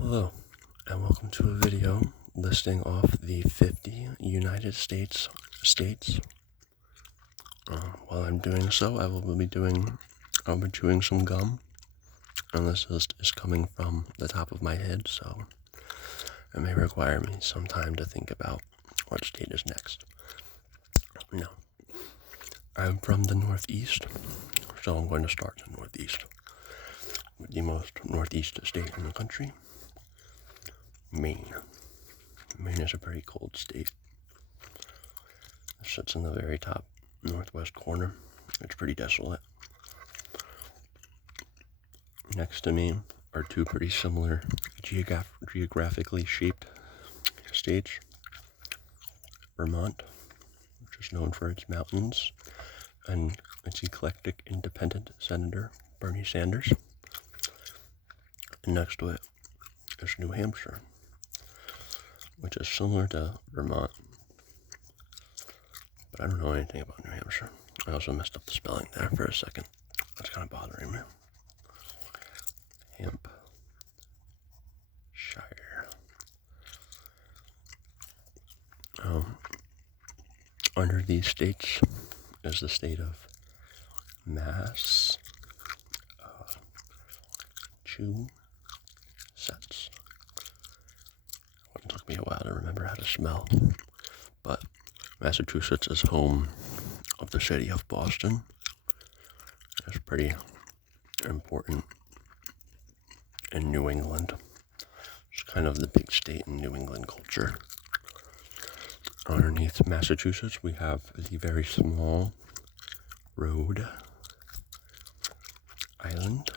Hello, and welcome to a video listing off the 50 United States states. While I'm doing so, I'll be chewing some gum, and this list is coming from the top of my head, so it may require me some time to think about what state is next. No, I'm from the Northeast, so I'm going to start in the Northeast, with the most northeast state in the country, Maine. Maine is a very cold state. It sits in the very top northwest corner. It's pretty desolate. Next to me are two pretty similar geographically shaped states. Vermont, which is known for its mountains, and its eclectic independent senator, Bernie Sanders. And next to it is New Hampshire, which is similar to Vermont, but I don't know anything about New Hampshire. I also messed up the spelling there for a second. That's kind of bothering me. Hampshire. Under these states is the state of Massachusetts. It took me a while to remember how to smell, but Massachusetts is home of the city of Boston. It's pretty important in New England. It's kind of the big state in New England culture. Underneath Massachusetts, we have the very small Rhode Island.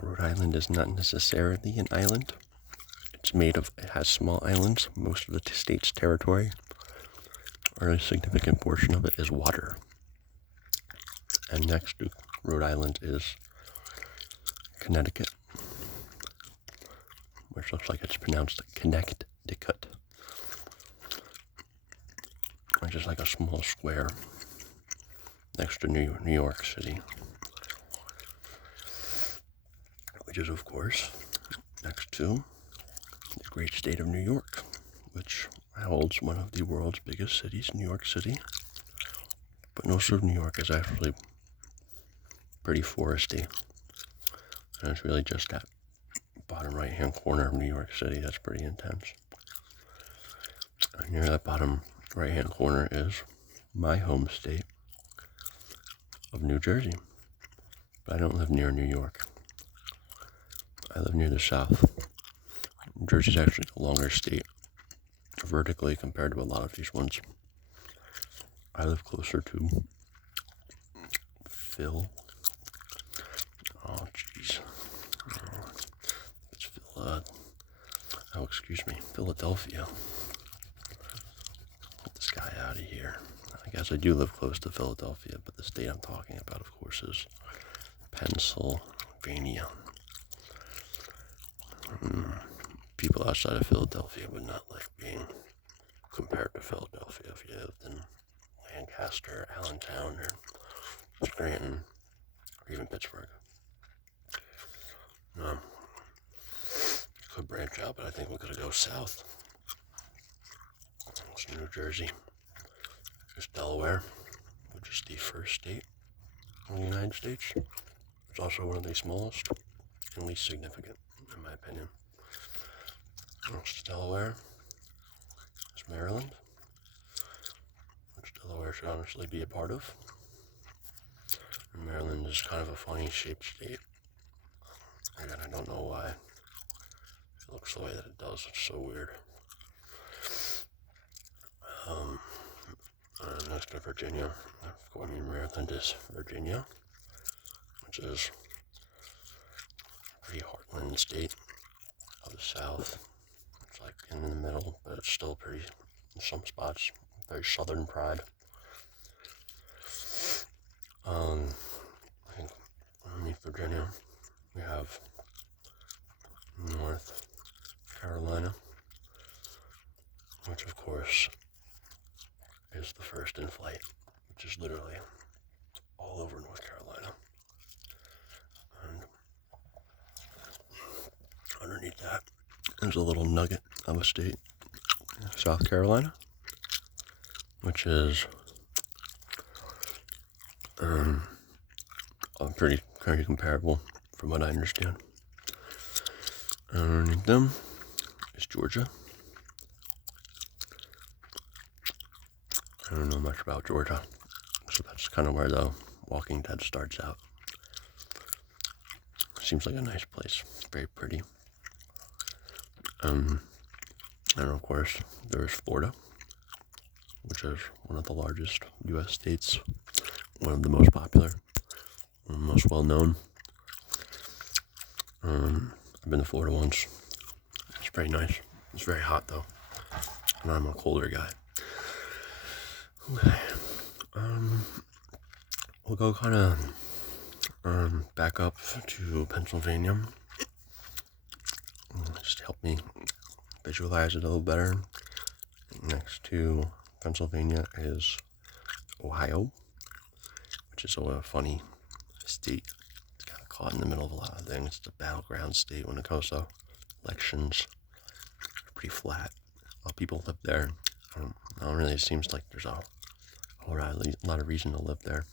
Rhode Island is not necessarily an island. It has small islands. Most of the state's territory, or a significant portion of it, is water. And next to Rhode Island is Connecticut, which looks like it's pronounced Connecticut, which is like a small square next to New York City, which is, of course, next to the great state of New York, which holds one of the world's biggest cities, New York City. But most of New York is actually pretty foresty, and it's really just that bottom right-hand corner of New York City that's pretty intense. And near that bottom right-hand corner is my home state of New Jersey, but I don't live near New York. I live near the south. New Jersey is actually the longer state vertically compared to a lot of these ones. I live closer to Philadelphia. Get this guy out of here. I guess I do live close to Philadelphia, but the state I'm talking about, of course, is Pennsylvania. People outside of Philadelphia would not like being compared to Philadelphia if you lived in Lancaster, Allentown, or Scranton, or even Pittsburgh. Could branch out, but I think we're going to go south. It's New Jersey. There's Delaware, which is the first state in the United States. It's also one of the smallest and least significant, in my opinion. Next to Delaware is Maryland, which Delaware should honestly be a part of. And Maryland is kind of a funny shaped state. Again, I don't know why it looks the way that it does. It's so weird. Next to Virginia, Maryland is Virginia, which is a pretty heartland state of the South. It's like in the middle, but it's still pretty, in some spots, very Southern pride. I think underneath Virginia, we have North Carolina, which of course is the first in flight, which is literally all over North Carolina. And underneath that is a little nugget of a state, South Carolina, which is pretty comparable from what I understand. Underneath them is Georgia. I don't know much about Georgia, so that's kind of where the Walking Dead starts out. Seems like a nice place, very pretty. And of course, there's Florida, which is one of the largest U.S. states, one of the most popular, one of the most well-known. I've been to Florida once. It's pretty nice. It's very hot, though, and I'm a colder guy. Okay. We'll go kind of back up to Pennsylvania. Just to help me visualize it a little better. Next to Pennsylvania is Ohio, which is a funny state. It's kind of caught in the middle of a lot of things. It's a battleground state when it comes to elections. It's pretty flat. A lot of people live there. It really seems like there's a whole lot of reason to live there,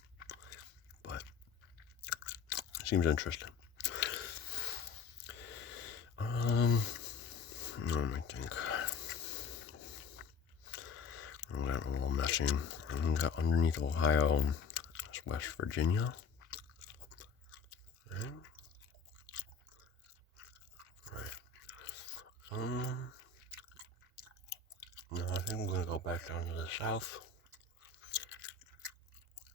but it seems interesting. Let me think. I'm getting a little messy. Got underneath Ohio, it's West Virginia. Right. No, I think I'm gonna go back down to the south.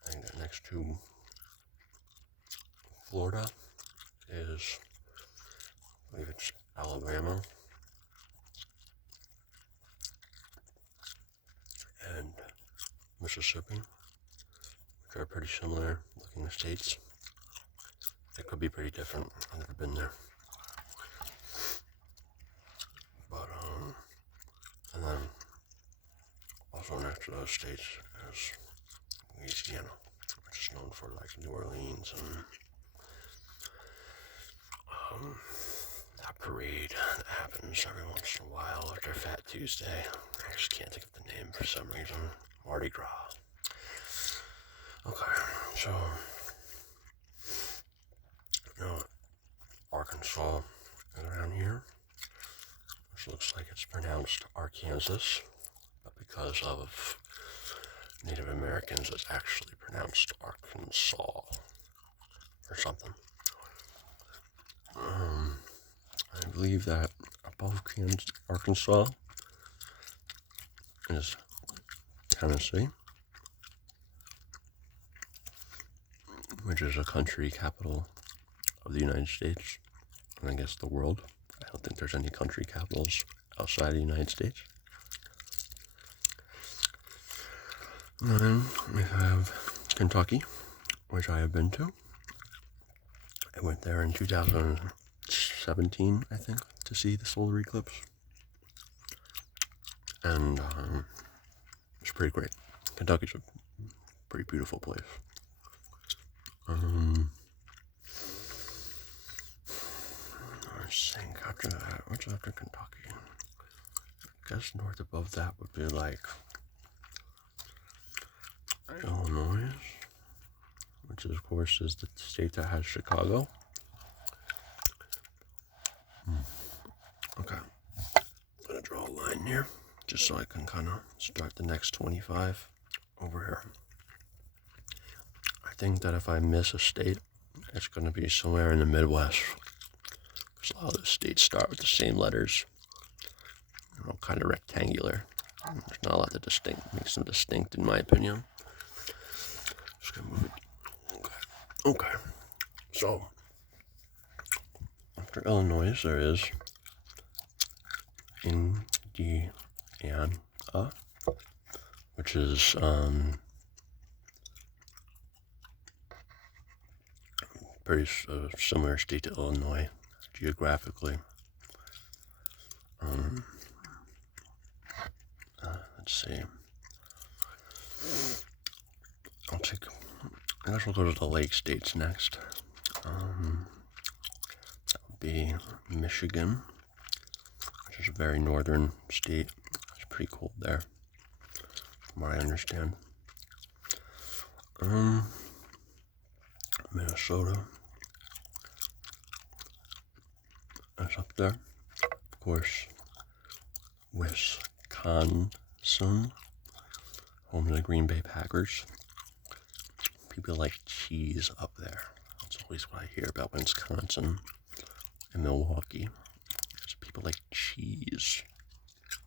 I think that next to Florida is, I believe it's Alabama. And Mississippi, which are pretty similar looking states. They could be pretty different. I've never been there. But, and then also next to those states is Louisiana, which is known for like New Orleans and that parade that happens every once in a while after Fat Tuesday. I just can't think of the name for some reason. Mardi Gras. Okay, so Arkansas is around here, which looks like it's pronounced Arkansas, but because of Native Americans, it's actually pronounced Arkansas or something. I believe that above Arkansas is Tennessee, which is a country capital of the United States, and I guess the world. I don't think there's any country capitals outside the United States. And then we have Kentucky, which I have been to. I went there in 2017, I think, to see the solar eclipse. And it's pretty great. Kentucky's a pretty beautiful place. I think after that, what's after Kentucky? I guess north above that would be like Illinois, which of course is the state that has Chicago. Okay, I'm gonna draw a line here just so I can kind of start the next 25 over here. I think that if I miss a state, it's going to be somewhere in the Midwest, because a lot of the states start with the same letters, kind of rectangular. There's not a lot that makes them distinct, in my opinion. Just gonna move it. Okay. So after Illinois, there is Indiana, which is pretty similar state to Illinois geographically. Let's see. I guess we'll go to the lake states next. That would be Michigan, which is a very northern state. It's pretty cold there, from what I understand. Minnesota is up there. Of course, Wisconsin, home of the Green Bay Packers. People like cheese up there. That's always what I hear about Wisconsin and Milwaukee. There's people like cheese.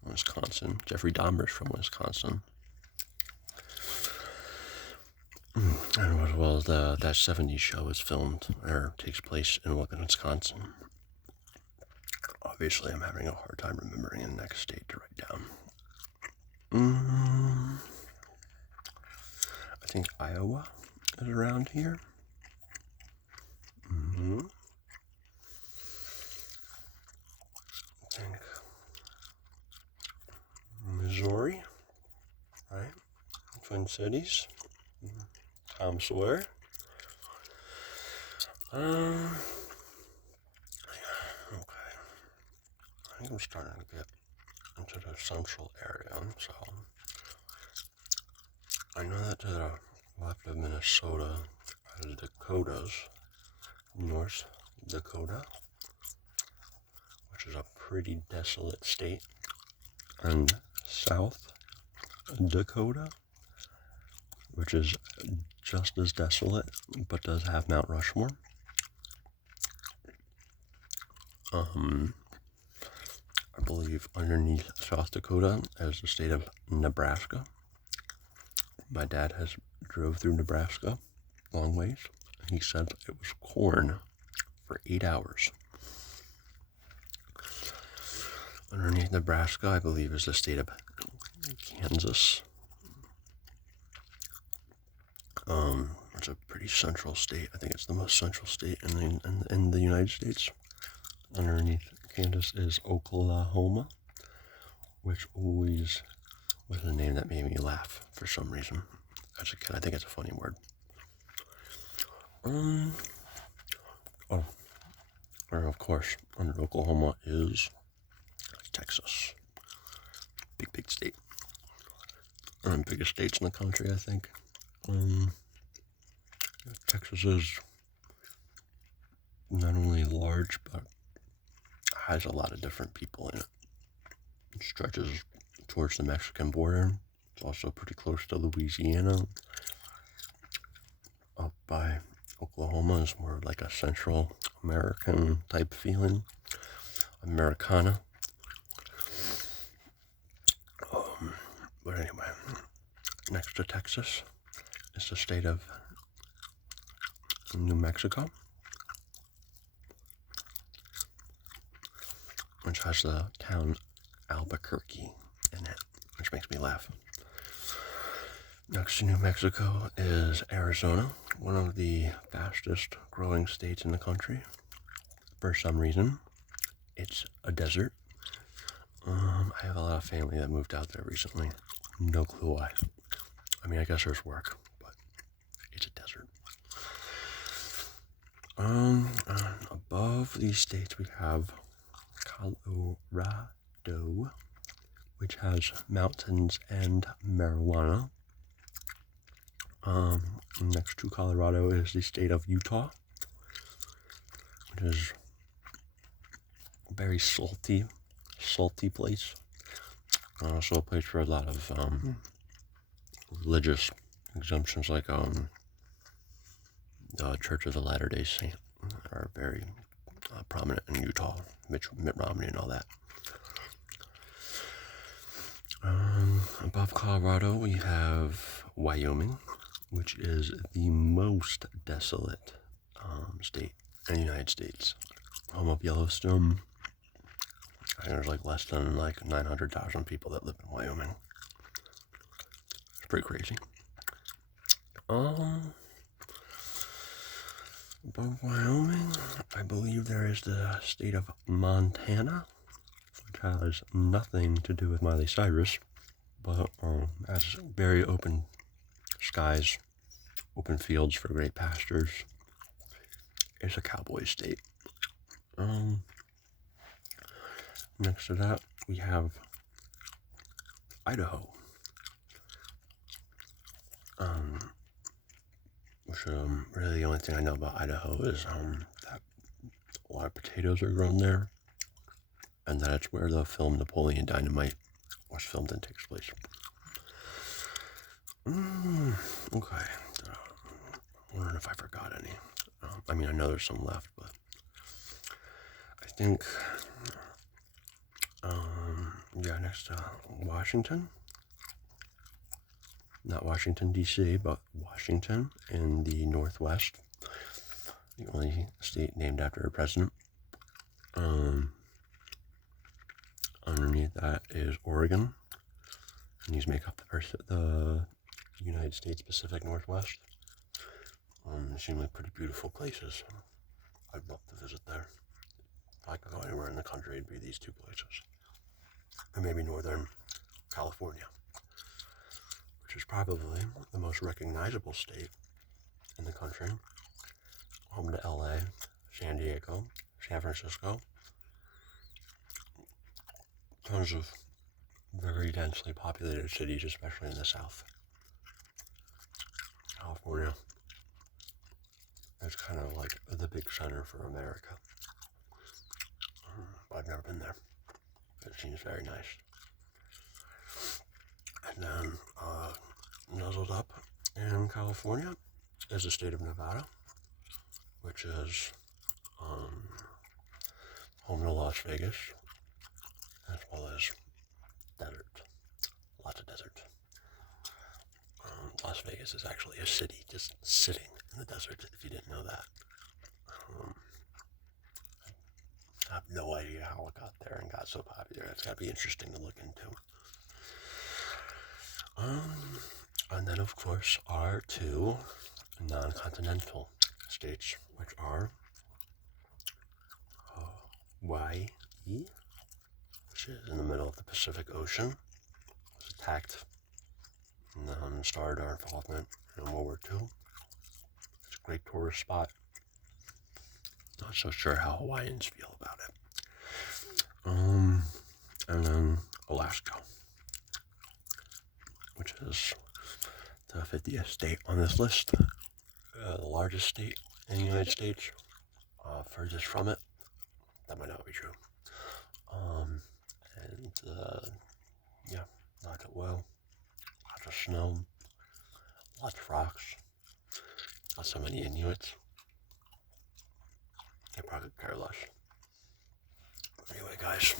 Wisconsin. Jeffrey Dahmer's from Wisconsin. And as well as that 70s show is filmed or takes place in Wisconsin. Obviously, I'm having a hard time remembering the next state to write down. I think Iowa is around here. I think Missouri, right? Twin Cities. Tom Sawyer. Okay. I think I'm starting to get into the central area, so I know that to the left of Minnesota are the Dakotas, North Dakota, which is a pretty desolate state, and South Dakota, which is just as desolate, but does have Mount Rushmore. I believe underneath South Dakota is the state of Nebraska. My dad has drove through Nebraska long ways. He said it was corn for 8 hours. Underneath Nebraska, I believe, is the state of Kansas. It's a pretty central state. I think it's the most central state in the United States. Underneath Kansas is Oklahoma, which always was a name that made me laugh for some reason. As a kid, I think it's a funny word. And of course, under Oklahoma is Texas. Big state. Biggest states in the country, I think. Texas is not only large, but has a lot of different people in it. It stretches towards the Mexican border. It's also pretty close to Louisiana. Up by Oklahoma is more like a Central American type feeling. Americana. But anyway, next to Texas is the state of New Mexico, which has the town Albuquerque in it, which makes me laugh. Next to New Mexico is Arizona, one of the fastest growing states in the country. For some reason, it's a desert. I have a lot of family that moved out there recently. No clue why. I mean, I guess there's work, but it's a desert. Above these states, we have Colorado, which has mountains and marijuana. Next to Colorado is the state of Utah, which is a very salty place. Also a place for a lot of religious exemptions, like the Church of the Latter-day Saint are very prominent in Utah, Mitt Romney and all that. Above Colorado, we have Wyoming, which is the most desolate state in the United States. Home of Yellowstone. I think there's less than 900,000 people that live in Wyoming. It's pretty crazy. Above Wyoming, I believe there is the state of Montana, which has nothing to do with Miley Cyrus, but has very open skies, open fields for great pastures. It's a cowboy state. Next to that, we have Idaho. Which really the only thing I know about Idaho is that a lot of potatoes are grown there, and that it's where the film Napoleon Dynamite was filmed and takes place. Okay. I'm wondering if I forgot any. I mean, I know there's some left, but I think, yeah, next to Washington. Not Washington, D.C., but Washington in the Northwest. The only state named after a president. Underneath that is Oregon. And these make up the United States Pacific Northwest. They seem like pretty beautiful places. I'd love to visit there. If I could go anywhere in the country, it'd be these two places. Or maybe Northern California, which is probably the most recognizable state in the country. Home to LA, San Diego, San Francisco. Tons of very densely populated cities, especially in the South. California is kind of like the big center for America. But I've never been there. It seems very nice. And then nuzzled up in California is the state of Nevada, which is home to Las Vegas, as well as desert. Lots of desert. Las Vegas is actually a city just sitting in the desert, if you didn't know that. I have no idea how it got there and got so popular. It's got to be interesting to look into. And then, of course, our two non-continental states, which are Hawaii, which is in the middle of the Pacific Ocean, was attacked and started our involvement in World War II. It's a great tourist spot. Not so sure how Hawaiians feel about it. And then Alaska, which is the 50th state on this list, the largest state in the United States. Furthest from it, that might not be true. Yeah, lots of oil, lots of snow, lots of rocks, not so many Inuits. They probably care less. Anyway, guys,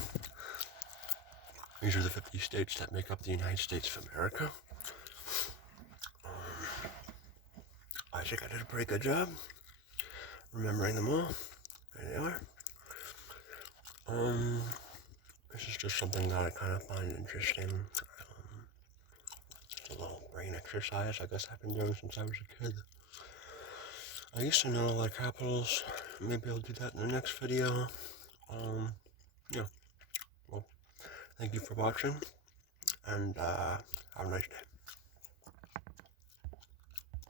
these are the 50 states that make up the United States of America. I think I did a pretty good job remembering them all. There they are. This is just something that I kind of find interesting. Just a little brain exercise I guess I've been doing since I was a kid. I used to know a lot of capitals. Maybe I'll do that in the next video. Yeah. Well, thank you for watching, and have a nice day.